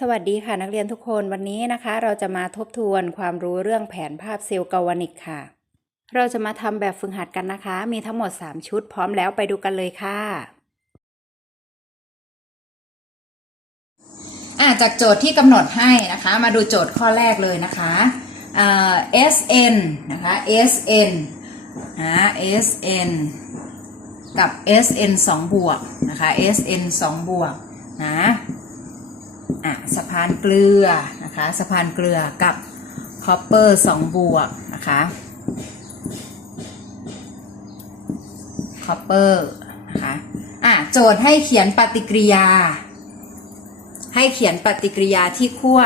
สวัสดีค่ะนักเรียนทุกคนวันนี้นะคะ เราจะมาทบทวนความรู้เรื่องแผนภาพเซลล์กาวนิกค่ะ เราจะมาทำแบบฝึกหัดกันนะคะ มีทั้งหมด 3 ชุดพร้อมแล้วไปดูกันเลยค่ะอะจากโจทย์ที่กำหนดให้นะคะ มาดูโจทย์ข้อแรกเลยนะคะอ่า SN นะคะ SN นะ SN กับ SN 2 บวกนะคะ SN 2 บวกนะ อะสะพานเกลือนะคะสะพานเกลือกับคอปเปอร์2บวกนะคะคอปเปอร์นะคะอะโจทย์ให้เขียนปฏิกิริยา ให้เขียนปฏิกิริยาที่ขั้ว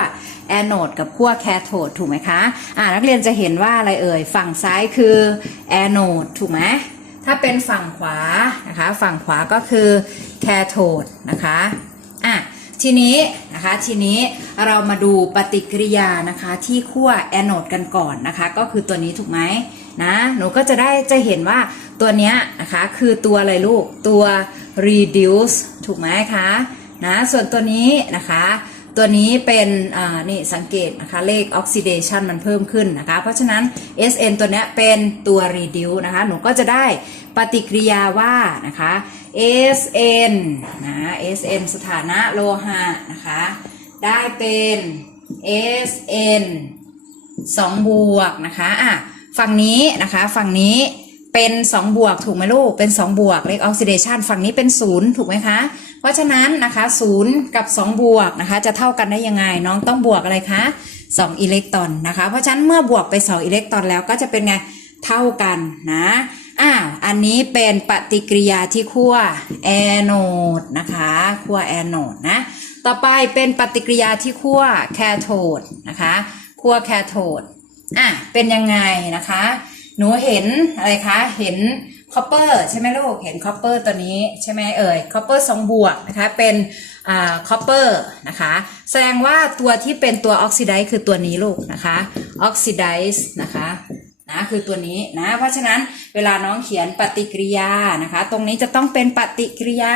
แอนโดกับขั้วแคโทดถูกไหมคะอ่านักเรียนจะเห็นว่าอะไรเอ่ย ฝั่งซ้ายคือแอนโดถูกไหมถ้าเป็นฝั่งขวานะคะ ฝั่งขวาก็คือแคโทดนะคะอะทีนี้ นะคะ ทีนี้เรามาดูปฏิกิริยานะคะที่ขั้วแอนโดกันก่อนนะคะ ก็คือตัวนี้ถูกไหมนะหนูก็จะได้จะเห็นว่าตัวเนี้ยนะคะคือตัวอะไรลูกตัว reduce ถูกไหมคะนะส่วนตัวนี้นะคะตัวนี้เป็นอ่านี่สังเกตนะคะเลข oxidation มันเพิ่มขึ้นนะคะ เพราะฉะนั้น SN ตัวนี้เป็นตัว reduce นะคะ หนูก็จะได้ปฏิกิริยาว่านะคะ SN นะ SN สถานะโลหะนะคะ ได้เป็น SN 2 บวกนะคะอะฝั่งนี้นะคะฝั่งนี้เป็น 2 บวกถูกไหมลูก เป็น 2 บวกเลขออกซิเดชันฝั่งนี้เป็น 0 ถูกไหมคะ เพราะฉะนั้นนะคะ0กับ 2 บวกนะคะ จะเท่ากันได้ยังไงน้องต้องบวกอะไรคะ2อิเล็กตรอนนะคะ เพราะฉะนั้นเมื่อบวกไป 2 อิเล็กตรอนแล้วก็จะเป็นไงเท่ากันนะ อ่าอันนี้เป็นปฏิกิริยาที่ขั้วแอนโอดนะคะขั้วแอนโอดนะ ต่อไปเป็นปฏิกิริยาที่ขั้วแคโทดนะคะขั้วแคโทดอะเป็นยังไงนะคะ หนูเห็นอะไรคะ เห็นคอปเปอร์ใช่ไหมลูก เห็นคอปเปอร์ตัวนี้ใช่ไหมเอ่ยคอปเปอร์สองบวกนะคะ เป็นอ่าคอปเปอร์นะคะ แสดงว่าตัวที่เป็นตัวออกซิไดซ์คือตัวนี้ลูกนะคะ ออกซิไดซ์นะคะ นะคือตัวนี้นะเพราะฉะนั้นเวลาน้องเขียนปฏิกิริยานะคะ ตรงนี้จะต้องเป็นปฏิกิริยา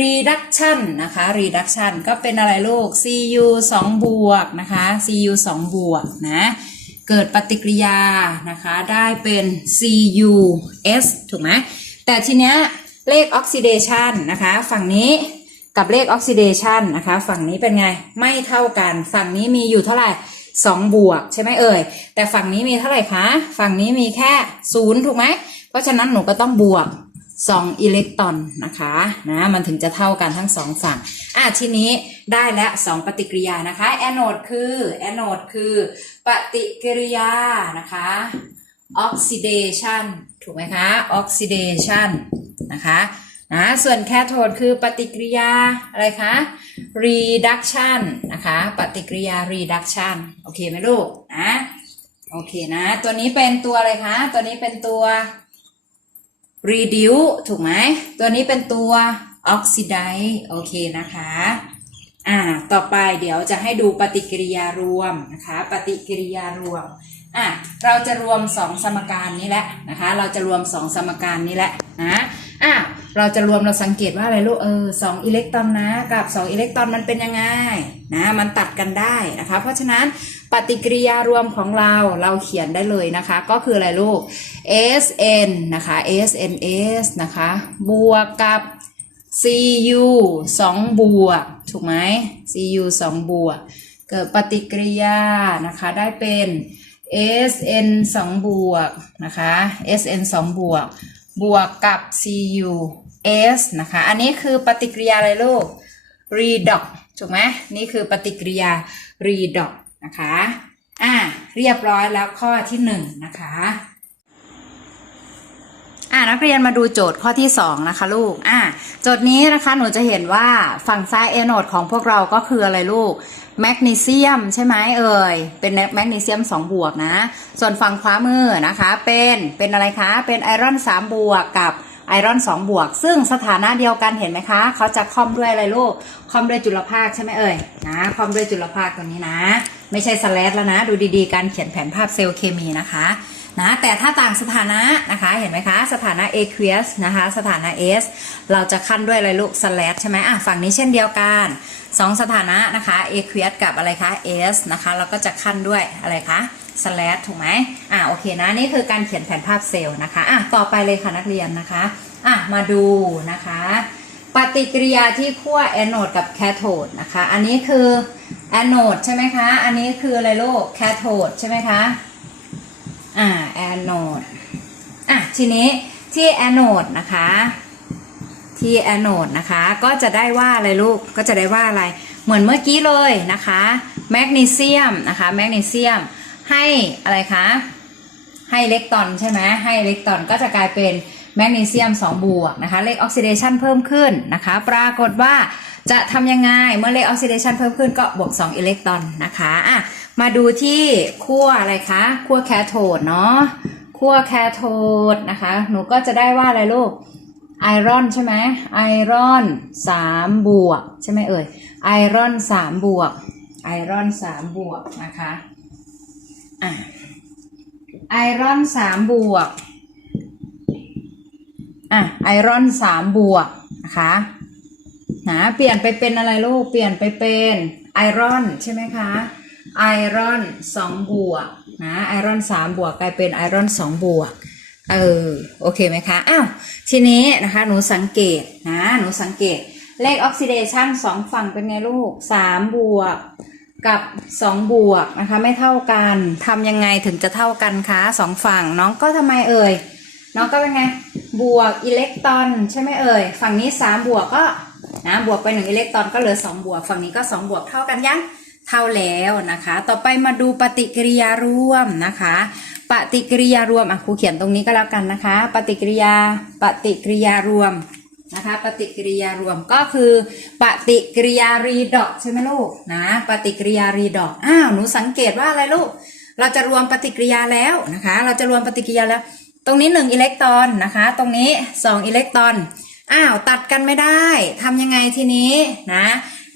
reduction นะคะ reduction ก็เป็นอะไรลูก Cu 2บวกนะคะ Cu 2บวกนะเกิดปฏิกิริยานะคะได้เป็น CuS ถูกไหมแต่ทีเนี้ยเลขออกซิเดชันนะคะฝั่งนี้กับเลขออกซิเดชันนะคะฝั่งนี้เป็นไงไม่เท่ากันฝั่งนี้มีอยู่เท่าไหร่ 2บวก ใช่ไหมเอ่ย แต่ฝั่งนี้มีเท่าไหร่คะ ฝั่งนี้มีแค่0ถูกไหม เพราะฉะนั้นหนูก็ต้องบวก2อิเล็กตรอนนะคะนะมันถึงจะเท่ากันทั้งสองฝั่งอะทีนี้ได้แล้ว2ปฏิกิริยานะคะแอนโอดคือแอนโอดคือปฏิกิริยานะคะออกซิเดชันถูกไหมคะออกซิเดชันนะคะ นะส่วนแคโทดคือปฏิกิริยาอะไรคะ reduction นะคะ ปฏิกิริยา reduction โอเคไหมลูกนะโอเคนะ ตัวนี้เป็นตัวอะไรคะ ตัวนี้เป็นตัว reduce ถูกไหม ตัวนี้เป็นตัว oxidize โอเคนะคะอ่าต่อไปเดี๋ยวจะให้ดูปฏิกิริยารวมนะคะ ปฏิกิริยารวมอะเราจะรวม 2 สมการนี้แหละนะคะ เราจะรวม 2 สมการนี้แหละนะ อะเราจะรวมเราสังเกตว่าอะไรลูกเออสองอิเล็กตรอนนะกับ 2 อิเล็กตรอนมันเป็นยังไงนะมันตัดกันได้นะคะ เพราะฉะนั้นปฏิกิริยารวมของเราเราเขียนได้เลยนะคะ ก็คืออะไรลูก SN นะคะ SNS นะคะบวกกับ Cu 2 บวก ถูกไหม Cu 2 บวก เกิดปฏิกิริยานะคะได้เป็น Sn 2 บวกนะคะ Sn 2 บวก บวกกับ Cu S นะคะ อันนี้คือปฏิกิริยาอะไรลูก redox ถูกไหมนี่คือปฏิกิริยา redox นะคะ อะเรียบร้อยแล้วข้อที่หนึ่งนะคะ อ่านักเรียนมาดูโจทย์ข้อที่2นะคะลูก อ่า โจทย์นี้นะคะหนูจะเห็นว่าฝั่งซ้ายแอโอดของพวกเราก็คืออะไรลูก แมกนีเซียมใช่ไหมเอ่ย เป็นแมกนีเซียม 2 บวกนะ ส่วนฝั่งขวามือนะคะเป็นเป็นอะไรคะ เป็นไอรอน 3 บวกกับไอรอน2บวก ซึ่งสถานะเดียวกันเห็นไหมคะ เขาจะคอมด้วยอะไรลูก คอมด้วยจุลภาคใช่ไหมเอ่ยนะคอมด้วยจุลภาคตัวนี้นะ ไม่ใช่สแลดแล้วนะ ดูดีๆ การเขียนแผนภาพเซลล์เคมีนะคะนะแต่ถ้าต่างสถานะนะคะเห็นไหมคะสถานะ aqueous นะคะสถานะ S เราจะขั้นด้วยอะไรลูก slash ใช่ไหมอะฝั่งนี้เช่นเดียวกัน สองสถานะนะคะ aqueous กับอะไรคะ s นะคะแล้วก็จะขั้นด้วยอะไรคะ slash ถูกไหมอะโอเคนะนี่คือการเขียนแผนภาพเซลล์นะคะอะต่อไปเลยค่ะนักเรียนนะคะอะมาดูนะคะ ปฏิกิริยาที่ขั้วแอนโนดกับแคโทดนะคะอันนี้คือแอนโนดใช่ไหมคะอันนี้คืออะไรลูกแคโทดใช่ไหมคะอ่าแอนโนดอะทีนี้ที่แอนโนดนะคะ ที่แอนโนดนะคะ ก็จะได้ว่าอะไรลูกก็จะได้ว่าอะไร เหมือนเมื่อกี้เลยนะคะแมกนีเซียมนะคะแมกนีเซียมให้อะไรคะให้อิเล็กตรอนใช่ไหมให้อิเล็กตรอนก็จะกลายเป็นแมกนีเซียม 2 บวกนะคะเลขออกซิเดชันเพิ่มขึ้นนะคะ ปรากฏว่าจะทำยังไงเมื่อเลขออกซิเดชันเพิ่มขึ้นก็บวก 2 อิเล็กตรอนนะคะอะมาดูที่ขั้วอะไรคะขั้วแคโทดเนาะขั้วแคโทดนะคะ หนูก็จะได้ว่าอะไรลูก ไอรอนใช่ไหมไอรอนสามบวกใช่ไหมเอ่ยไอรอนสามบวกไอรอนสามบวกนะคะอะไอรอนสามบวกอะไอรอนสามบวกนะคะนะเปลี่ยนไปเป็นอะไรลูกเปลี่ยนไปเป็นไอรอนใช่ไหมคะไอรอนสองบวกนะไอรอนสามบวกกลายเป็นไอรอนสองบวกเออโอเคไหมคะอ้าว ทีนี้นะคะหนูสังเกตนะหนูสังเกตเลขออกซิเดชันสองฝั่งเป็นไงลูกสามบวกกับสองบวกนะคะไม่เท่ากันทำยังไงถึงจะเท่ากันคะสองฝั่งน้องก็ทำไมเอ่ยน้องก็เป็นไงบวกอิเล็กตรอนใช่ไหมเอ่ยฝั่งนี้สามบวกก็นะบวกไปหนึ่งอิเล็กตรอนก็เหลือสองบวก ฝั่งนี้ก็สองบวกเท่ากันยังเท่าแล้วนะคะ ต่อไปมาดูปฏิกิริยาร่วมนะคะ ปฏิกิริยารวมอะครูเขียนตรงนี้ก็แล้วกันนะคะ ปฏิกิริยาปฏิกิริยารวมนะคะ ปฏิกิริยารวมก็คือ ปฏิกิริยารีดอกใช่ไหมลูกนะ ปฏิกิริยารีดอกอ้าวหนูสังเกตว่าอะไรลูก เราจะรวมปฏิกิริยาแล้วนะคะ เราจะรวมปฏิกิริยาแล้ว ตรงนี้หนึ่งอิเล็กตรอนนะคะ ตรงนี้สองอิเล็กตรอนอ้าวตัดกันไม่ได้ทำยังไงทีนี้นะ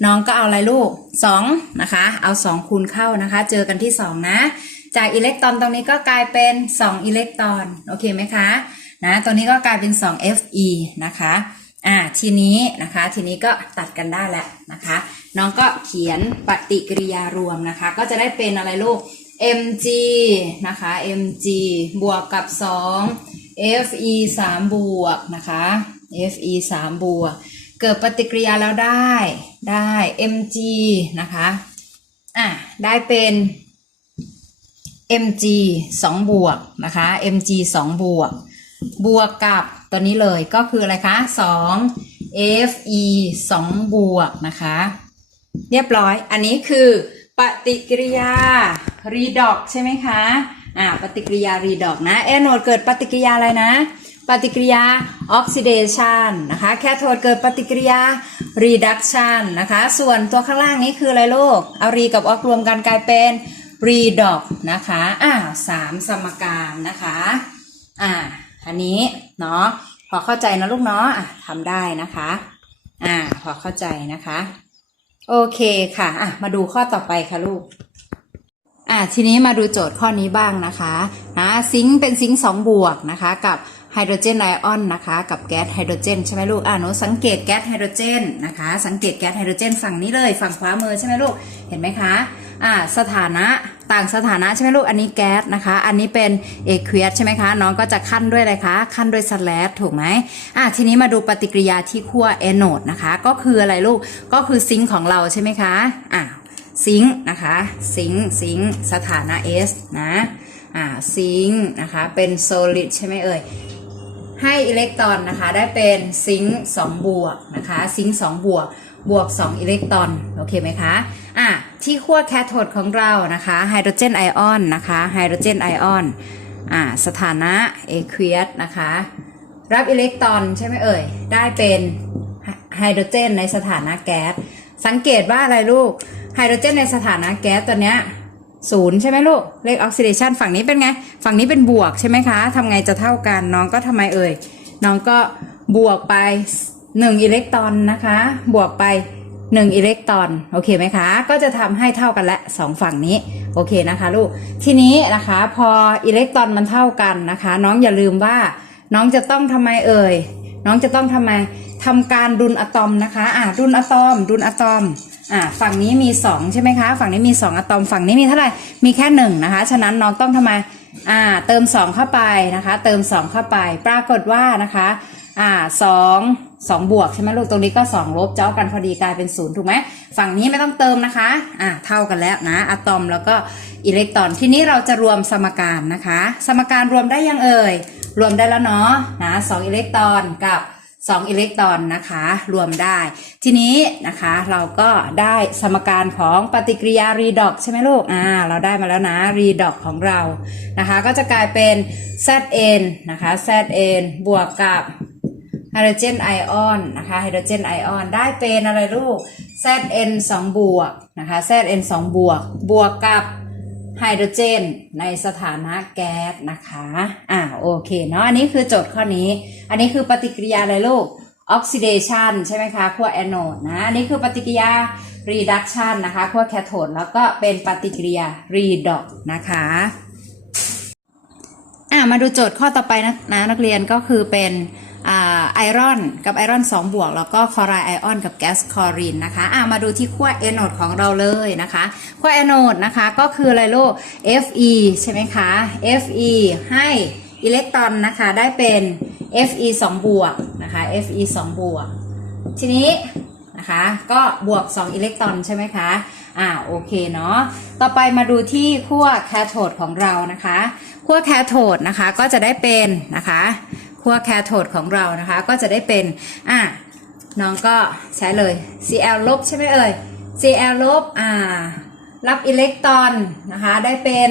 น้องก็เอาอะไรลูกสองนะคะ เอาสองคูณเข้านะคะ เจอกันที่สองนะ จากอิเล็กตรอนตรงนี้ก็กลายเป็นสองอิเล็กตรอน โอเคไหมคะนะตรงนี้ก็กลายเป็นสอง Fe นะคะอ่าทีนี้นะคะทีนี้ก็ตัดกันได้แล้วนะคะ น้องก็เขียนปฏิกิริยารวมนะคะ ก็จะได้เป็นอะไรลูก mg นะคะ mg บวกกับ 2 fe 3 บวกนะคะ fe 3 บวก เกิดปฏิกิริยาแล้วได้ได้ mg นะคะอะได้เป็น mg 2 บวกนะคะ mg 2 บวก บวกกับตัวนี้เลยก็คืออะไรคะ2 fe 2 บวกนะคะ เรียบร้อยอันนี้คือปฏิกิริยารีดอกใช่ไหมคะอ่าปฏิกิริยารีดอกนะแอนโนดเกิดปฏิกิริยาอะไรนะ ปฏิกิริยาออกซิเดชันนะคะแคโทดเกิดปฏิกิริยารีดักชันนะคะ ส่วนตัวข้างล่างนี้คืออะไรลูกเอารีกับออกรวมกันกลายเป็น รีดอกนะคะอ่าสามสมการนะคะอ่าอันนี้เนาะพอเข้าใจนะลูกเนาะอะทำได้นะคะอ่าพอเข้าใจนะคะ โอเคค่ะอะมาดูข้อต่อไปค่ะลูกอะทีนี้มาดูโจทย์ข้อนี้บ้างนะคะนะซิงค์เป็นซิงค์สองบวกนะคะกับไฮโดรเจนไอออนนะคะ กับแก๊สไฮโดรเจนใช่ไหมลูกอะหนูสังเกตแก๊สไฮโดรเจนนะคะ สังเกตแก๊สไฮโดรเจนฝั่งนี้เลยฝั่งขวามือใช่ไหมลูกเห็นไหมคะ อ่าสถานะต่างสถานะใช่ไหมลูกอันนี้แก๊สนะคะ อันนี้เป็นเอควีสใช่ไหมคะ น้องก็จะขั้นด้วยอะไรคะขั้นด้วยสแลชถูกไหมอะทีนี้มาดูปฏิกิริยาที่ขั้วแอนโนดนะคะ ก็คืออะไรลูกก็คือซิงค์ของเราใช่ไหมคะอะซิงค์นะคะซิงค์ซิงค์สถานะ S นะอ่าซิงค์นะคะเป็น solid ใช่ไหมเอ่ยให้อิเล็กตรอนนะคะได้เป็นซิงค์2บวกนะคะซิงค์2บวก บวก 2 อิเล็กตรอน โอเคไหมคะอะที่ขั้วแคโทดของเรานะคะไฮโดรเจนไอออนนะคะไฮโดรเจนไอออนอ่าสถานะเอควีสนะคะรับอิเล็กตรอนใช่ไหมเอ่ย ได้เป็นไฮโดรเจนในสถานะแก๊สสังเกตว่าอะไรลูกไฮโดรเจนในสถานะแก๊สตัวเนี้ยศูนย์ใช่ไหมลูก เลขออกซิเดชันฝั่งนี้เป็นไง ฝั่งนี้เป็นบวกใช่ไหมคะทำไงจะเท่ากันน้องก็ทำไมเอ่ย น้องก็บวกไป 1 อิเล็กตรอนนะคะ บวกไป 1 อิเล็กตรอน โอเคไหมคะ ก็จะทำให้เท่ากันและสองฝั่งนี้ โอเคนะคะลูก ทีนี้นะคะพออิเล็กตรอนมันเท่ากันนะคะ น้องอย่าลืมว่า น้องจะต้องทำไมเอ่ย น้องจะต้องทำไมทำการดุลอะตอมนะคะ อ่าดุลอะตอม ดุลอะตอม อ่า ฝั่งนี้มี 2 ใช่ไหมคะ ฝั่งนี้มี 2 อะตอม ฝั่งนี้มีเท่าไหร่ มีแค่1นะคะ ฉะนั้นน้องต้องทำไม อ่า เติม 2 เข้าไปนะคะ เติม 2 เข้าไป ปรากฏว่านะคะ อ่าสอง สองบวกใช่ไหมลูกตรงนี้ก็สองลบเจ้ากันพอดีกลายเป็นศูนย์ถูกไหมฝั่งนี้ไม่ต้องเติมนะคะอ่าเท่ากันแล้วนะอะตอมแล้วก็อิเล็กตรอนทีนี้เราจะรวมสมการนะคะ สมการรวมได้ยังเอ่ยรวมได้แล้วเนาะนะสองอิเล็กตรอนกับ2อิเล็กตรอนนะคะรวมได้ ทีนี้นะคะเราก็ได้สมการของปฏิกิริยารีดอกใช่ไหมลูกอ่าเราได้มาแล้วนะรีดอกของเรานะคะ ก็จะกลายเป็น Zn นะคะ Zn บวกกับ ไฮโดรเจนไอออนนะคะไฮโดรเจนไอออนได้เป็นอะไรลูก Zn 2บวกนะคะ Zn 2บวก บวกกับไฮโดรเจนในสถานะแก๊สนะคะ อ่าโอเคเนาะอันนี้คือโจทย์ข้อนี้ อันนี้คือปฏิกิริยาอะไรลูกออกซิเดชันใช่ไหมคะขั้วแอนโนดนะอันนี้คือปฏิกิริยา reduction นะคะขั้วแคโทดแล้วก็เป็นปฏิกิริยา redox นะคะอ่ามาดูโจทย์ข้อต่อไปนะนะนักเรียนก็คือเป็น ไอรอนกับไอรอน2บวก แล้วก็คอไรด์ไอออนกับแก๊สคอรีนนะคะอ่ามาดูที่ขั้วแอนโนดของเราเลยนะคะขั้วแอนโนดนะคะก็คืออะไรลูก Fe ใช่ไหมคะ Fe ให้อิเล็กตรอนนะคะได้เป็น Fe 2บวกนะคะ Fe 2บวก ทีนี้นะคะก็บวก 2 อิเล็กตรอนใช่ไหมคะอ่าโอเคเนาะต่อไปมาดูที่ขั้วแคโทดของเรานะคะขั้วแคโทดนะคะก็จะได้เป็นนะคะ ขั้วแคโทดของเรานะคะ ก็จะได้เป็นอะน้องก็ใช้เลย Cl ลบใช่ไหมเอ่ย Cl ลบอ่ารับอิเล็กตรอนนะคะได้เป็น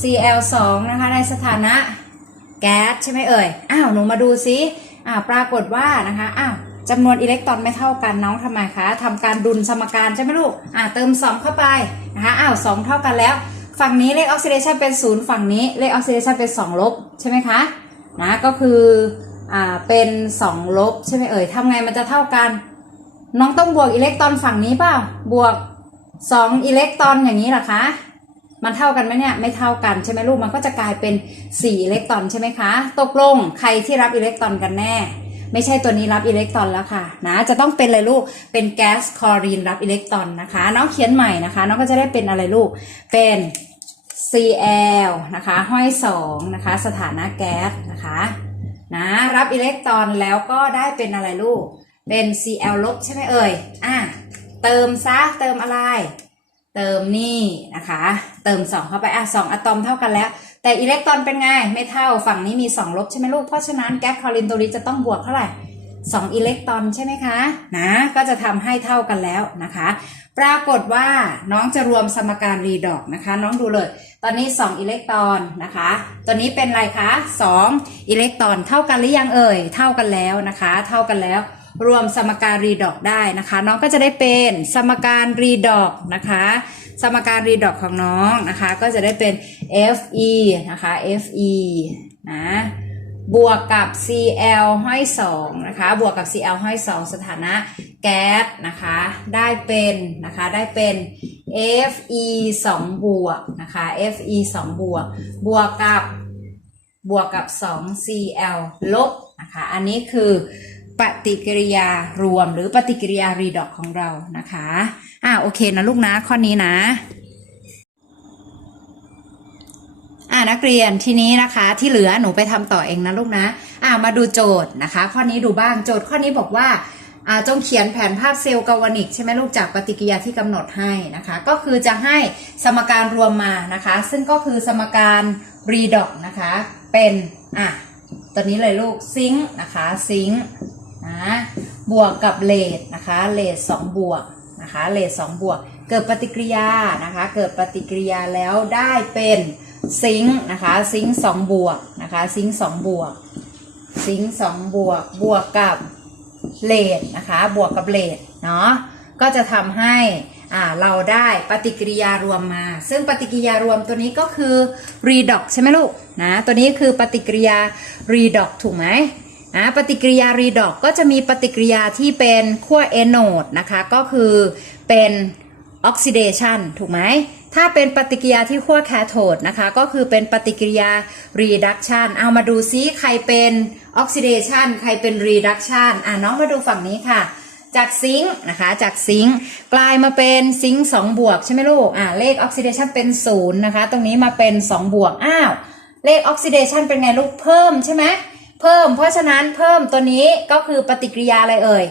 Cl 2 นะคะในสถานะแก๊สใช่ไหมเอ่ยอ้าวหนูมาดูซิอ่าปรากฏว่านะคะอ้าวจำนวนอิเล็กตรอนไม่เท่ากันน้องทำไมคะทำการดุลสมการใช่ไหมลูกอ่าเติม 2 เข้าไปนะคะอ้าว2เท่ากันแล้ว ฝั่งนี้เลขออกซิเดชันเป็น 0 ฝั่งนี้เลขออกซิเดชันเป็น 2 ลบใช่ไหมคะ นะก็คืออ่าเป็น2ลบใช่ไหมเอ่ยทำไงมันจะเท่ากัน น้องต้องบวกอิเล็กตรอนฝั่งนี้เปล่าบวก2อิเล็กตรอนอย่างนี้หรอคะมันเท่ากันไหมเนี่ยไม่เท่ากันใช่ไหมลูกมันก็จะกลายเป็น4อิเล็กตรอนใช่ไหมคะ ตกลงใครที่รับอิเล็กตรอนกันแน่ ไม่ใช่ตัวนี้รับอิเล็กตรอนแล้วค่ะนะจะต้องเป็นอะไรลูกเป็นแก๊สคลอรีนรับอิเล็กตรอนนะคะ น้องเขียนใหม่นะคะ น้องก็จะได้เป็นอะไรลูกเป็น Cl นะคะห้อย2นะคะสถานะแก๊สนะคะนะรับอิเล็กตรอนแล้วก็ได้เป็นอะไรลูก เป็น Cl ลบใช่ไหมเอ่ยอะเติมซะเติมอะไร เติมนี่นะคะ เติม 2 เข้าไปอะ2อะตอมเท่ากันแล้ว แต่อิเล็กตรอนเป็นไง ไม่เท่าฝั่งนี้มี 2 ลบใช่ไหมลูก เพราะฉะนั้นแก๊สคลอรินตัวนี้จะต้องบวกเท่าไหร่2อิเล็กตรอนใช่ไหมคะนะก็จะทำให้เท่ากันแล้วนะคะ ปรากฏว่าน้องจะรวมสมการรีดอกนะคะ น้องดูเลย ตอนนี้ 2 อิเล็กตรอนนะคะ ตัวนี้เป็นอะไรคะ2อิเล็กตรอนเท่ากันหรือยังเอ่ย เท่ากันแล้วนะคะ เท่ากันแล้ว รวมสมการรีดอกได้นะคะ น้องก็จะได้เป็นสมการรีดอกนะคะ สมการรีดอกของน้องนะคะ ก็จะได้เป็น Fe นะคะ Fe นะบวกกับ Cl ห้อย2นะคะ บวกกับ Cl ห้อย2สถานะแก๊สนะคะ ได้เป็นนะคะ ได้เป็น Fe 2 บวกนะคะ Fe 2 บวก บวกกับบวกกับ 2 Cl ลบนะคะ อันนี้คือปฏิกิริยารวมหรือปฏิกิริยารีดอกของเรานะคะอ่าโอเคนะลูกนะข้อนี้นะอ่านักเรียนทีนี้นะคะ ที่เหลือหนูไปทำต่อเองนะลูกนะอ่ามาดูโจทย์นะคะ ข้อนี้ดูบ้างโจทย์ข้อนี้บอกว่า จงเขียนแผนภาพเซลล์กาวานิกใช่ไหมลูกจากปฏิกิริยาที่กำหนดให้นะคะ ก็คือจะให้สมการรวมมานะคะ ซึ่งก็คือสมการรีดอกนะคะเป็นอะตัวนี้เลยลูกซิงค์นะคะซิงค์นะบวกกับเลดนะคะเลดสองบวกนะคะเลดสองบวก เกิดปฏิกิริยานะคะเกิดปฏิกิริยาแล้วได้เป็นซิงค์นะคะซิงค์สองบวกนะคะซิงค์สองบวกซิงค์สองบวกบวกกับ เลดนะคะบวกกับเลดเนาะก็จะทำให้อ่าเราได้ปฏิกิริยารวมมา ซึ่งปฏิกิริยารวมตัวนี้ก็คือ redox ใช่ไหมลูกนะตัวนี้คือปฏิกิริยา redox ถูกไหมนะปฏิกิริยารีดอกก็จะมีปฏิกิริยาที่เป็นขั้วแอนโนดนะคะก็คือเป็นออกซิเดชันถูกไหม ถ้าเป็นปฏิกิริยาที่ขั้วแคโทดนะคะ ก็คือเป็นปฏิกิริยา reduction เอามาดูซิใครเป็น oxidation ใครเป็น reduction อะน้องมาดูฝั่งนี้ค่ะ จากซิงค์นะคะ จากซิงค์กลายมาเป็นซิงค์สองบวกใช่ไหมลูกอะเลข oxidation เป็นศูนย์นะคะ ตรงนี้มาเป็น2บวกอ้าวเลข oxidation เป็นไงลูกเพิ่มใช่ไหมเพิ่ม เพราะฉะนั้นเพิ่มตัวนี้ก็คือปฏิกิริยาอะไรเอ่ย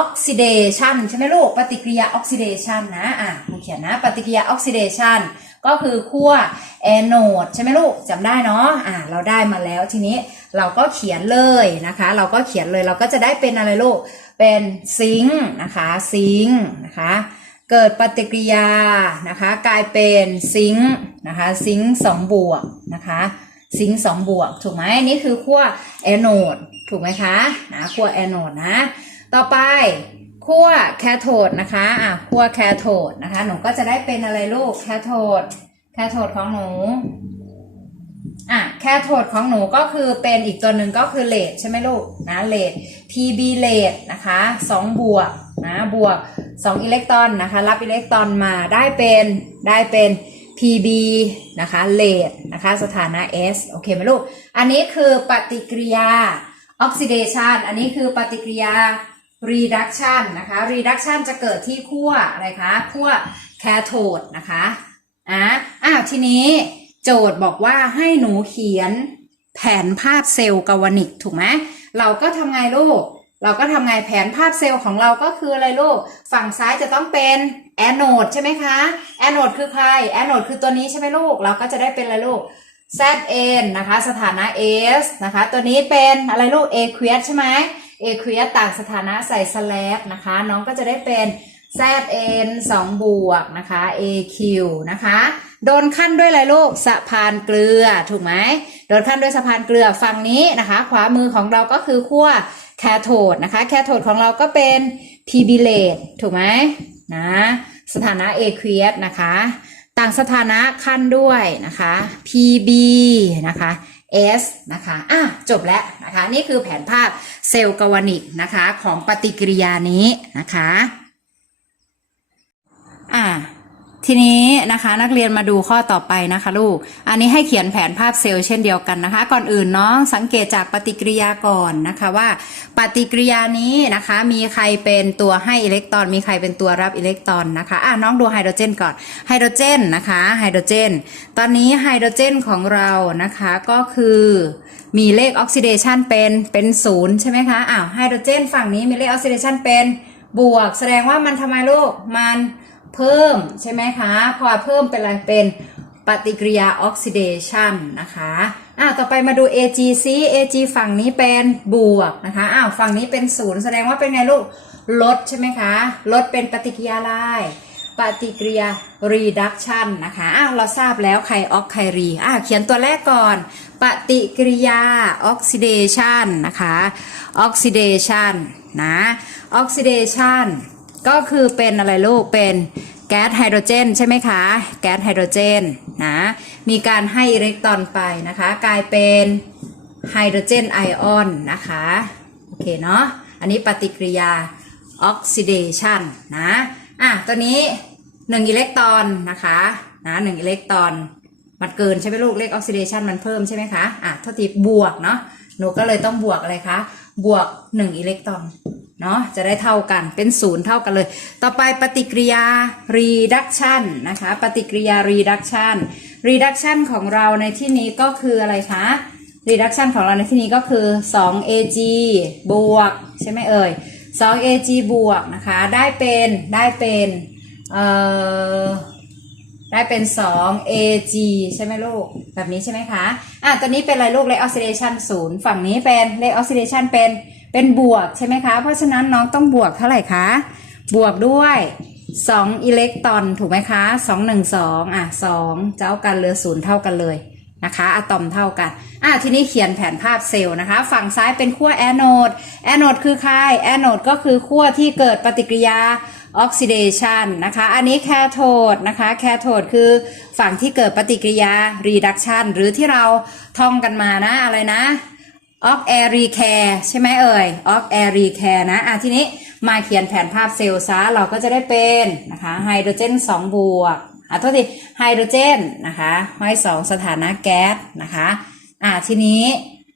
oxidation ใช่ไหมลูก ปฏิกิริยา oxidation นนะ อะครูเขียนนะ ปฏิกิริยา oxidation ก็คือขั้วแอนโนดใช่ไหมลูกจำได้เนาะ อะเราได้มาแล้วทีนี้เราก็เขียนเลยนะคะ เราก็เขียนเลยเราก็จะได้เป็นอะไรลูก เป็นซิงค์นะคะซิงค์นะคะ เกิดปฏิกิริยานะคะ กลายเป็นซิงค์นะคะ ซิงค์สองบวกนะคะซิงค์สองบวก ถูกไหมนี่คือขั้วแอนโนดถูกไหมคะนะขั้วแอนโนดนะ ต่อไปขั้วแคโทดนะคะอะขั้วแคโทดนะคะ หนูก็จะได้เป็นอะไรลูกแคโทดแคโทดของหนูอะแคโทดของหนูก็คือเป็นอีกตัวหนึ่งก็คือเลดใช่ไหมลูกนะเลด PB เลดนะคะสองบวกนะบวก 2 อิเล็กตรอนนะคะ รับอิเล็กตรอนมาได้เป็นได้เป็น PB นะคะเลดนะคะสถานะ S โอเคไหมลูก อันนี้คือปฏิกิริยา oxidation อันนี้คือปฏิกิริยา reduction นะคะ reduction จะเกิดที่ขั้วอะไรคะขั้ว cathode นะคะอะอ้าวทีนี้โจทย์บอกว่าให้หนูเขียนแผนภาพเซลล์กาวนิกถูกไหมเราก็ทำไงลูก เราก็ทำไงแผนภาพเซลล์ของเราก็คืออะไรลูก ฝั่งซ้ายจะต้องเป็นแอนโนดใช่ไหมคะแอนโนดคือใครแอนโนดคือตัวนี้ใช่ไหมลูก เราก็จะได้เป็นอะไรลูก ZN นะคะ สถานะ S นะคะ ตัวนี้เป็นอะไรลูก a q u e s ใช่ไหม aqueous ต่างสถานะใส่ slash นะคะ น้องก็จะได้เป็น ZN 2 บวกนะคะ AQ นะคะ โดนขั้นด้วยอะไรลูกสะพานเกลือถูกไหมโดนขั้นด้วยสะพานเกลือฝั่งนี้นะคะ ขวามือของเราก็คือขั้วแคโทดนะคะ แคโทดของเราก็เป็น PB เลดถูกไหมนะสถานะ aqueous นะคะ ต่างสถานะขั้นด้วยนะคะ PB นะคะ S นะคะอะจบแล้วนะคะ นี่คือแผนภาพเซลล์กวนิกนะคะของปฏิกิริยานี้นะคะ อะ ทีนี้นะคะนักเรียนมาดูข้อต่อไปนะคะลูก อันนี้ให้เขียนแผนภาพเซลล์เช่นเดียวกันนะคะ ก่อนอื่นน้องสังเกตจากปฏิกิริยาก่อนนะคะว่า ปฏิกิริยานี้นะคะมีใครเป็นตัวให้อิเล็กตรอน มีใครเป็นตัวรับอิเล็กตรอนนะคะอะน้องดูไฮโดรเจนก่อนไฮโดรเจนนะคะไฮโดรเจน ตอนนี้ไฮโดรเจนของเรานะคะก็คือมีเลขออกซิเดชันเป็นเป็นศูนย์ใช่ไหมคะอ้าวไฮโดรเจนฝั่งนี้มีเลขออกซิเดชันเป็นบวก แสดงว่ามันทำไมลูกมัน เพิ่มใช่ไหมคะพอเพิ่มเป็นอะไรเป็นปฏิกิริยาออกซิเดชันนะคะอ่าต่อไปมาดู AG ซิ AG ฝั่งนี้เป็นบวกนะคะอ้าวฝั่งนี้เป็นศูนย์แสดงว่าเป็นไงลูกลดใช่ไหมคะลดเป็นปฏิกิริยาอะไรปฏิกิริยา reduction นะคะอ้าวเราทราบแล้วไคออกไครีอ่าเขียนตัวแรกก่อน ปฏิกิริยา oxidation นะคะ oxidation นะ oxidation ก็คือเป็นอะไรลูกเป็นแก๊สไฮโดรเจนใช่ไหมคะ แก๊สไฮโดรเจนนะมีการให้อิเล็กตรอนไปนะคะ กลายเป็นไฮโดรเจนไอออนนะคะโอเคเนาะอันนี้ปฏิกิริยา oxidation นนะอะตัวนี้1อิเล็กตรอนนะคะนะ1อิเล็กตรอนมันเกินใช่ไหมลูกเลข oxidation มันเพิ่มใช่ไหมคะอะโทษทีบวกเนาะหนูก็เลยต้องบวกอะไรคะบวก 1 อิเล็กตรอน เนาะจะได้เท่ากันเป็นศูนย์เท่ากันเลย ต่อไปปฏิกิริยา reduction นะคะ ปฏิกิริยา reduction reduction ของเราในที่นี้ก็คืออะไรคะ reduction ของเราในที่นี้ก็คือ 2ag บวก ใช่ไหมเอ่ย 2ag บวกนะคะ ได้เป็นได้เป็นเอ่อได้เป็น 2ag ใช่ไหมลูก แบบนี้ใช่ไหมคะ อะตัวนี้เป็นอะไรลูก เลข oxidation ศูนย์ฝั่งนี้เป็นเลข oxidation เป็น เป็นบวกใช่ไหมคะ เพราะฉะนั้นน้องต้องบวกเท่าไหร่คะ บวกด้วย 2 อิเล็กตรอนถูกไหมคะ 2 1 2 อะ 2 เจ้ากันเหลือศูนย์เท่ากันเลยนะคะอะตอมเท่ากันอะทีนี้เขียนแผนภาพเซลล์นะคะ ฝั่งซ้ายเป็นขั้วแอนโอดแอนโอดคือใครแอนโอดก็คือขั้วที่เกิดปฏิกิริยาออกซิเดชันนะคะ อันนี้แคโทดนะคะ แคโทดคือฝั่งที่เกิดปฏิกิริยารีดักชันหรือที่เราท่องกันมานะอะไรนะ ออกแอรีแคร์ใช่ไหมเอ่ยออกแอรีแคร์นะ อะทีนี้มาเขียนแผนภาพเซลล์ซะเราก็จะได้เป็นนะคะไฮโดรเจน2บวกอะโทษทีไฮโดรเจนนะคะห้อยสองสถานะแก๊สนะคะอะทีนี้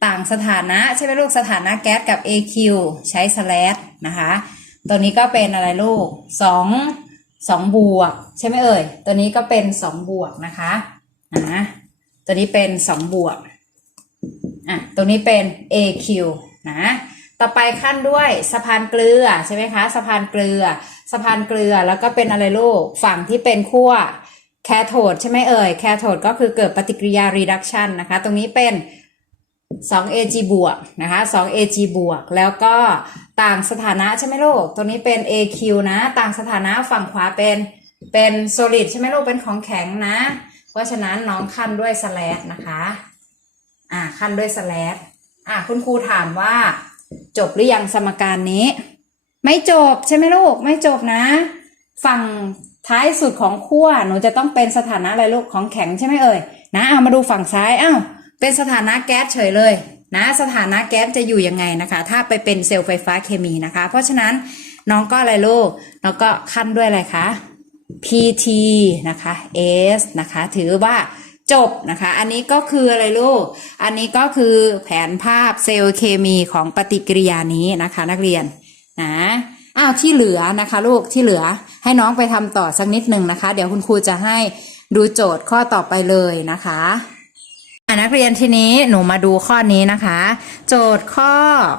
ต่างสถานะใช่ไหมลูกสถานะแก๊สกับ AQ ใช้สแลชนะคะตัวนี้ก็เป็นอะไรลูกสองสองบวกใช่ไหมเอ่ย ตัวนี้ก็เป็นสองบวกนะคะนะตัวนี้เป็นสองบวก อะตรงนี้เป็น AQ นะ ต่อไปขั้นด้วยสะพานเกลือใช่ไหมคะ สะพานเกลือ สะพานเกลือแล้วก็เป็นอะไรลูก ฝั่งที่เป็นขั้วแคโทดใช่ไหมเอ่ย แคโทดก็คือเกิดปฏิกิริยา reduction นะคะ ตรงนี้เป็น 2Ag บวกนะคะ 2Ag บวก แล้วก็ต่างสถานะใช่ไหมลูกตรงนี้เป็น AQ นะ ต่างสถานะฝั่งขวาเป็น เป็น solid ใช่ไหมลูก เป็นของแข็งนะ เพราะฉะนั้นน้องขั้นด้วย slash นะคะ อ่าขั้นด้วย slash อ่าคุณครูถามว่า จบหรือยังสมการนี้ ไม่จบใช่ไหมลูก ไม่จบนะ ฝั่งท้ายสุดของขั้วหนูจะต้องเป็นสถานะอะไรลูกของแข็งใช่ไหมเอ่ยนะเอามาดูฝั่งซ้ายอ้าวเป็นสถานะแก๊สเฉยเลย นะ สถานะแก๊สจะอยู่ยังไงนะคะ ถ้าไปเป็นเซลล์ไฟฟ้าเคมีนะคะ เพราะฉะนั้นน้องก็อะไรลูกน้องก็ขั้นด้วยอะไรคะ PT นะคะ S นะคะ ถือว่า จบนะคะ อันนี้ก็คืออะไรลูก อันนี้ก็คือแผนภาพเซลล์เคมีของปฏิกิริยานี้นะคะ นักเรียนนะอ้าวที่เหลือนะคะลูกที่เหลือให้น้องไปทำต่อสักนิดหนึ่งนะคะ เดี๋ยวคุณครูจะให้ดูโจทย์ข้อต่อไปเลยนะคะอะ นักเรียนทีนี้หนูมาดูข้อนี้นะคะ โจทย์ข้อ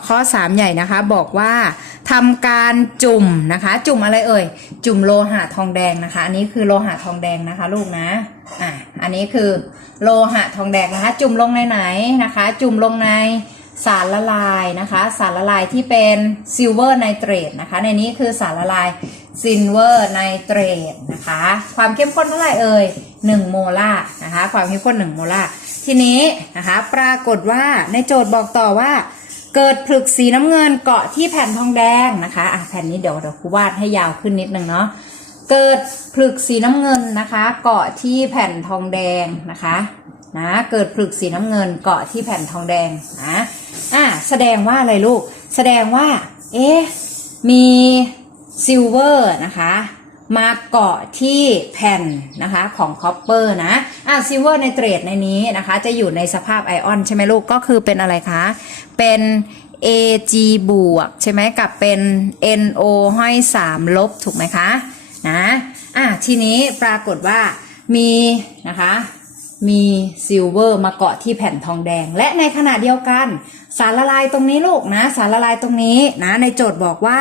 ข้อ 3 ใหญ่นะคะ บอกว่าทำการจุ่มนะคะ จุ่มอะไรเอ่ย จุ่มโลหะทองแดงนะคะ อันนี้คือโลหะทองแดงนะคะ ลูกนะอะอันนี้คือโลหะทองแดงนะคะ จุ่มลงในไหนนะคะ จุ่มลงในสารละลายนะคะ สารละลายที่เป็นซิลเวอร์ไนเตรตนะคะ ในนี้คือสารละลายซิลเวอร์ไนเตรตนะคะ ความเข้มข้นเท่าไหร่เอ่ย1โมลาร์นะคะ ความเข้มข้น1โมลาร์ ทีนี้นะคะปรากฏว่าในโจทย์บอกต่อว่า เกิดผลึกสีน้ำเงินเกาะที่แผ่นทองแดงนะคะอะแผ่นนี้เดี๋ยวเดี๋ยวครูวาดให้ยาวขึ้นนิดนึงเนาะเกิดผลึกสีน้ำเงินนะคะ เกาะที่แผ่นทองแดงนะคะนะเกิดผลึกสีน้ำเงินเกาะที่แผ่นทองแดงนะอะแสดงว่าอะไรลูก แสดงว่า เอ๊ะมีซิลเวอร์นะคะ มาเกาะที่แผ่นนะคะของคอปเปอร์นะอะซิลเวอร์ในเตรดในนี้นะคะ จะอยู่ในสภาพไอออนใช่ไหมลูกก็คือเป็นอะไรคะ เป็น Ag บวกใช่ไหมกับเป็น NO ห้อย3ลบถูกไหมคะนะอะทีนี้ปรากฏว่ามีนะคะมีซิลเวอร์มาเกาะที่แผ่นทองแดง และในขณะเดียวกัน สารละลายตรงนี้ลูกนะ สารละลายตรงนี้นะในโจทย์บอกว่า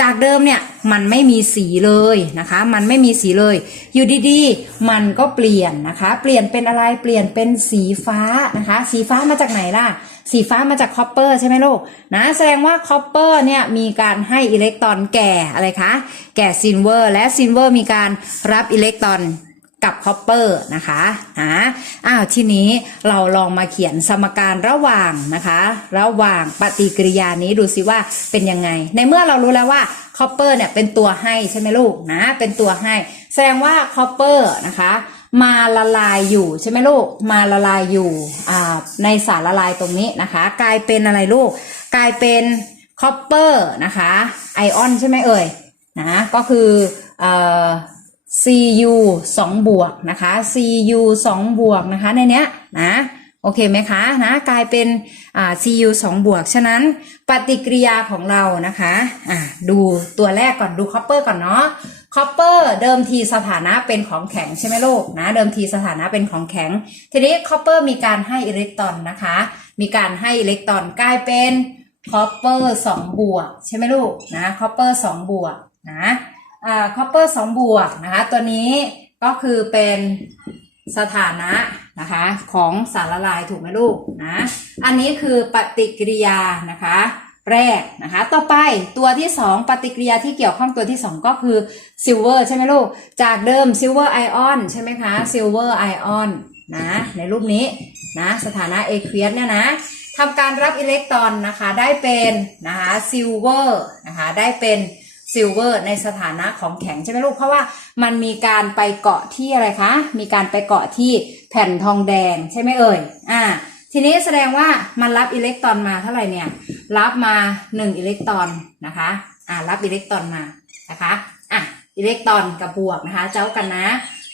จากเดิมเนี่ยมันไม่มีสีเลยนะคะ มันไม่มีสีเลย อยู่ดีๆ มันก็เปลี่ยนนะคะ เปลี่ยนเป็นอะไรเปลี่ยนเป็นสีฟ้านะคะ สีฟ้ามาจากไหนล่ะ สีฟ้ามาจากคอปเปอร์ใช่ไหมลูกนะแสดงว่าคอปเปอร์เนี่ยมีการให้อิเล็กตรอนแก่อะไรคะแก่ซิลเวอร์และซิลเวอร์มีการรับอิเล็กตรอน กับคอปเปอร์นะคะนะอ้าวทีนี้เราลองมาเขียนสมการระหว่างนะคะ ระหว่างปฏิกิริยานี้ดูสิว่าเป็นยังไง ในเมื่อเรารู้แล้วว่าคอปเปอร์เนี่ยเป็นตัวให้ใช่ไหมลูกนะเป็นตัวให้ แสดงว่าคอปเปอร์นะคะมาละลายอยู่ใช่ไหมลูก มาละลายอยู่อ่าในสารละลายตรงนี้นะคะ กลายเป็นอะไรลูก กลายเป็นคอปเปอร์นะคะไอออนใช่ไหมเอ่ยนะก็คือเอ่อ Cu 2 บวกนะคะ Cu 2 บวกนะคะในเนี้ยนะโอเคไหมคะนะกลายเป็นอ่า Cu 2 บวก ฉะนั้นปฏิกิริยาของเรานะคะอ่าดูตัวแรกก่อนดูคอปเปอร์ก่อนเนาะคอปเปอร์เดิมทีสถานะเป็นของแข็งใช่ไหมลูกนะเดิมทีสถานะเป็นของแข็ง ทีนี้คอปเปอร์มีการให้อิเล็กตรอนนะคะ มีการให้อิเล็กตรอนกลายเป็นคอปเปอร์2บวกใช่ไหมลูกนะคอปเปอร์2บวกนะ อ่าคอปเปอร์สองบวกนะคะตัวนี้ก็คือเป็นสถานะนะคะของสารละลายถูกไหมลูกนะอันนี้คือปฏิกิริยานะคะแรกนะคะต่อไปตัวที่สองปฏิกิริยาที่เกี่ยวข้องตัวที่สองก็คือซิลเวอร์ใช่ไหมลูก จากเดิมซิลเวอร์ไอออนใช่ไหมคะซิลเวอร์ไอออนนะในรูปนี้นะสถานะเอควีสเนี่ยนะทำการรับอิเล็กตรอนนะคะได้เป็นนะคะซิลเวอร์นะคะได้เป็น ซิลเวอร์ในสถานะของแข็งใช่ไหมลูก เพราะว่ามันมีการไปเกาะที่อะไรคะ มีการไปเกาะที่แผ่นทองแดงใช่ไหมเอ่ย อ่า ทีนี้แสดงว่ามันรับอิเล็กตรอนมาเท่าไหร่เนี่ย รับมา1อิเล็กตรอนนะคะ อ่า รับอิเล็กตรอนมานะคะ อะ อิเล็กตรอนกับบวกนะคะ เจ้ากันนะ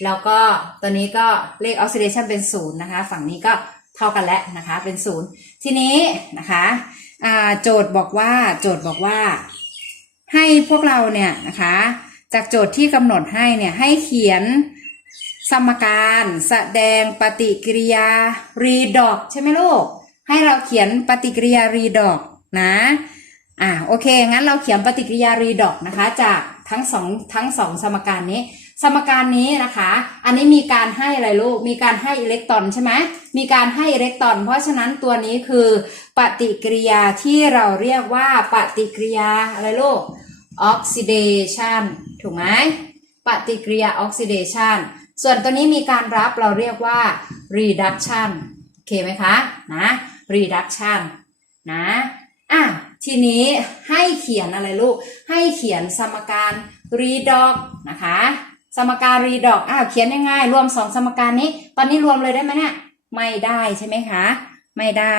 แล้วก็ตัวนี้ก็เลขออกซิเดชันเป็นศูนย์นะคะ ฝั่งนี้ก็เท่ากันแล้วนะคะ เป็นศูนย์ทีนี้นะคะ อ่า โจทย์บอกว่า โจทย์บอกว่า ให้พวกเราเนี่ยนะคะ จากโจทย์ที่กำหนดให้เนี่ยให้เขียนสมการแสดงปฏิกิริยารีดอกใช่ไหมลูก ให้เราเขียนปฏิกิริยารีดอกนะอ่าโอเค งั้นเราเขียนปฏิกิริยารีดอกนะคะ จากทั้งสองทั้งสองสมการนี้ สมการนี้นะคะ อันนี้มีการให้อะไรลูก มีการให้อิเล็กตรอนใช่ไหมมีการให้อิเล็กตรอน เพราะฉะนั้นตัวนี้คือปฏิกิริยาที่เราเรียกว่าปฏิกิริยาอะไรลูก oxidation ถูกไหมปฏิกิริยา oxidation ส่วนตัวนี้มีการรับเราเรียกว่า reduction โอเคไหมคะนะ reduction นะอะทีนี้ให้เขียนอะไรลูก ให้เขียนสมการ redox นะคะ สมการ redox อ้าวเขียนยังไงรวมสองสมการนี้ ตอนนี้รวมเลยได้ไหมเนี่ยไม่ได้ใช่ไหมคะ ไม่ได้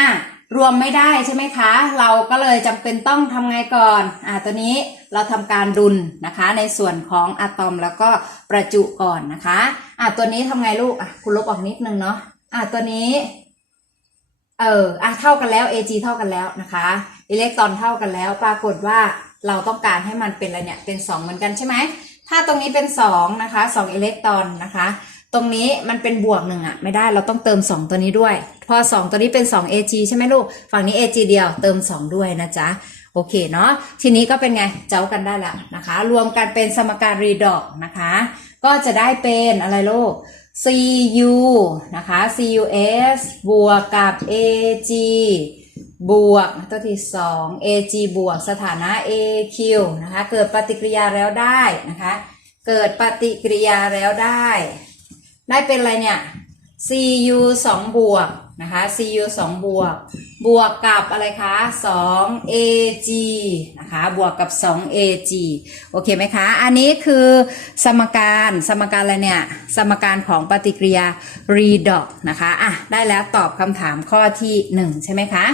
อะรวมไม่ได้ใช่ไหมคะ เราก็เลยจำเป็นต้องทำไงก่อน อะตัวนี้เราทำการดุลนะคะ ในส่วนของอะตอมแล้วก็ประจุก่อนนะคะ อะตัวนี้ทำไงลูก อะคุณลบออกนิดนึงเนาะ อะตัวนี้ เออ อะเท่ากันแล้ว Ag เท่ากันแล้วนะคะ อิเล็กตรอนเท่ากันแล้ว ปรากฏว่า เราต้องการให้มันเป็นอะไรเนี่ยเป็นสองเหมือนกันใช่ไหมถ้าตรงนี้เป็นสองนะคะสองอิเล็กตรอนนะคะ ตรงนี้มันเป็นบวกหนึ่งอะไม่ได้เราต้องเติม 2 ตัวนี้ด้วย พอ 2 ตัวนี้เป็น 2 Ag ใช่ไหมลูกฝั่งนี้ Ag เดียวเติม 2 ด้วยนะจ๊ะโอเคเนาะทีนี้ก็เป็นไงเจ้ากันได้แล้วนะคะ รวมกันเป็นสมการรีดอกนะคะ ก็จะได้เป็นอะไรลูก Cu นะคะ Cus บวกกับ Ag บวกตัวที่ 2 Ag บวกสถานะ Aq นะคะเกิดปฏิกิริยาแล้วได้นะคะเกิดปฏิกิริยาแล้วได้ ได้เป็นอะไรเนี่ย Cu 2 บวกนะคะ Cu 2 บวก บวกกับอะไรคะ2 Ag นะคะบวกกับ2 Ag โอเคไหมคะ อันนี้คือสมการสมการอะไรเนี่ย สมการของปฏิกิริยา redox นะคะอะได้แล้วตอบคำถามข้อที่ 1 ใช่ไหมคะ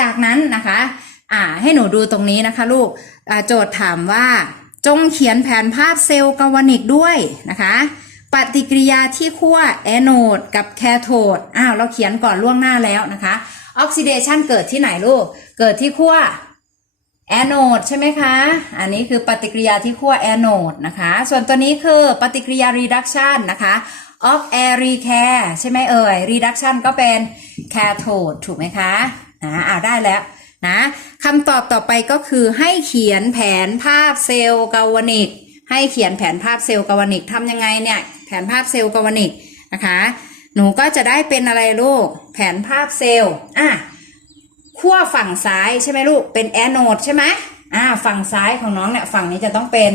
จากนั้นนะคะ อ่าให้หนูดูตรงนี้นะคะ ลูกโจทย์ถามว่า จงเขียนแผนภาพเซลล์กาวานิกด้วยนะคะ ปฏิกิริยาที่ขั้วแอนโอดกับแคโทดอ้าวเราเขียนก่อนล่วงหน้าแล้วนะคะออกซิเดชันเกิดที่ไหนลูก เกิดที่ขั้วแอนโอดใช่ไหมคะ อันนี้คือปฏิกิริยาที่ขั้วแอนโอดนะคะ ส่วนตัวนี้คือปฏิกิริยา reduction นะคะ of air recare ใช่ไหมเอ่ย reduction ก็เป็น cathode ถูกไหมคะ นะอ่าได้แล้วนะคำตอบต่อไปก็คือให้เขียนแผนภาพเซลล์กาวนิก ให้เขียนแผนภาพเซลล์กาวนิกทำยังไงเนี่ย แผนภาพเซลล์กาวนิกนะคะ หนูก็จะได้เป็นอะไรลูก แผนภาพเซลล์อะขั้วฝั่งซ้ายใช่ไหมลูก เป็นแอนโนดใช่ไหมอ่าฝั่งซ้ายของน้องเนี่ยฝั่งนี้จะต้องเป็น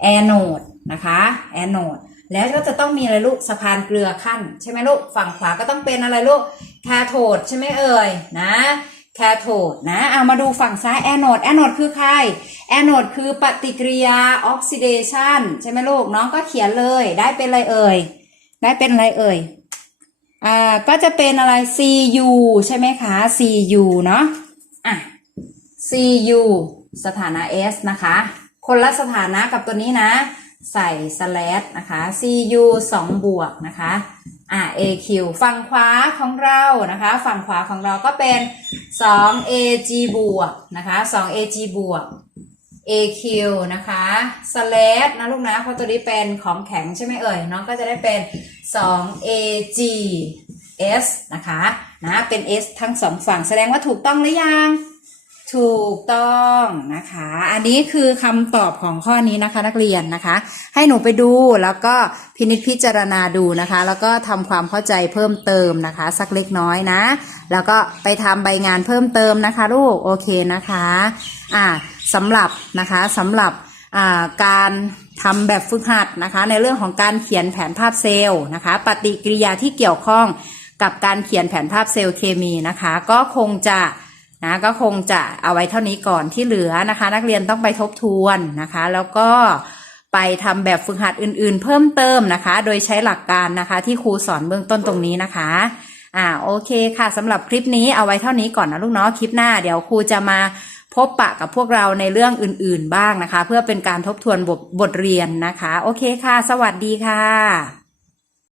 แอนโนดนะคะแอนโนดแล้วก็จะต้องมีอะไรลูกสะพานเกลือขั้นใช่ไหมลูกฝั่งขวาก็ต้องเป็นอะไรลูก แคโทดใช่ไหมเอ่ยนะแคโทดนะเอามาดูฝั่งซ้ายแอนโนดแอนโนดคือใครแอนโนดคือปฏิกิริยาออกซิเดชันใช่ไหมลูกน้องก็เขียนเลยได้เป็นอะไรเอ่ยได้เป็นอะไรเอ่ยอ่าก็จะเป็นอะไร Cu ใช่ไหมคะ Cu เนาะอะ Cu สถานะ S นะคะ คนละสถานะกับตัวนี้นะ ใส่สแลชนะคะ Cu 2 บวกนะคะ อ่า AQ ฝั่งขวาของเรานะคะ ฝั่งขวาของเราก็เป็น 2 AG บวกนะคะ 2 AG บวก AQ นะคะ slash นะลูกนะเพราะตัวนี้เป็นของแข็งใช่ไหมเอ่ยน้องก็จะได้เป็น 2 AG S นะคะนะเป็น S ทั้งสองฝั่งแสดงว่าถูกต้องหรือยัง ถูกต้องนะคะ อันนี้คือคำตอบของข้อนี้นะคะนักเรียนนะคะ ให้หนูไปดูแล้วก็พินิจพิจารณาดูนะคะ แล้วก็ทำความเข้าใจเพิ่มเติมนะคะ สักเล็กน้อยนะ แล้วก็ไปทำใบงานเพิ่มเติมนะคะ ลูกโอเคนะคะอ่าสำหรับนะคะสำหรับอ่าการทำแบบฝึกหัดนะคะ ในเรื่องของการเขียนแผนภาพเซลล์นะคะ ปฏิกิริยาที่เกี่ยวข้องกับการเขียนแผนภาพเซลล์เคมีนะคะ ก็คงจะ นะก็คงจะเอาไว้เท่านี้ก่อนที่เหลือนะคะ นักเรียนต้องไปทบทวนนะคะ แล้วก็ไปทำแบบฝึกหัดอื่นๆ เพิ่มเติมนะคะ โดยใช้หลักการนะคะที่ครูสอนเบื้องต้นตรงนี้นะคะอ่าโอเคค่ะสำหรับคลิปนี้เอาไว้เท่านี้ก่อนนะลูกเนาะคลิปหน้าเดี๋ยวครูจะมาพบปะกับพวกเราในเรื่องอื่นๆบ้างนะคะ เพื่อเป็นการทบทวนบทบทเรียนนะคะ โอเคค่ะ สวัสดีค่ะ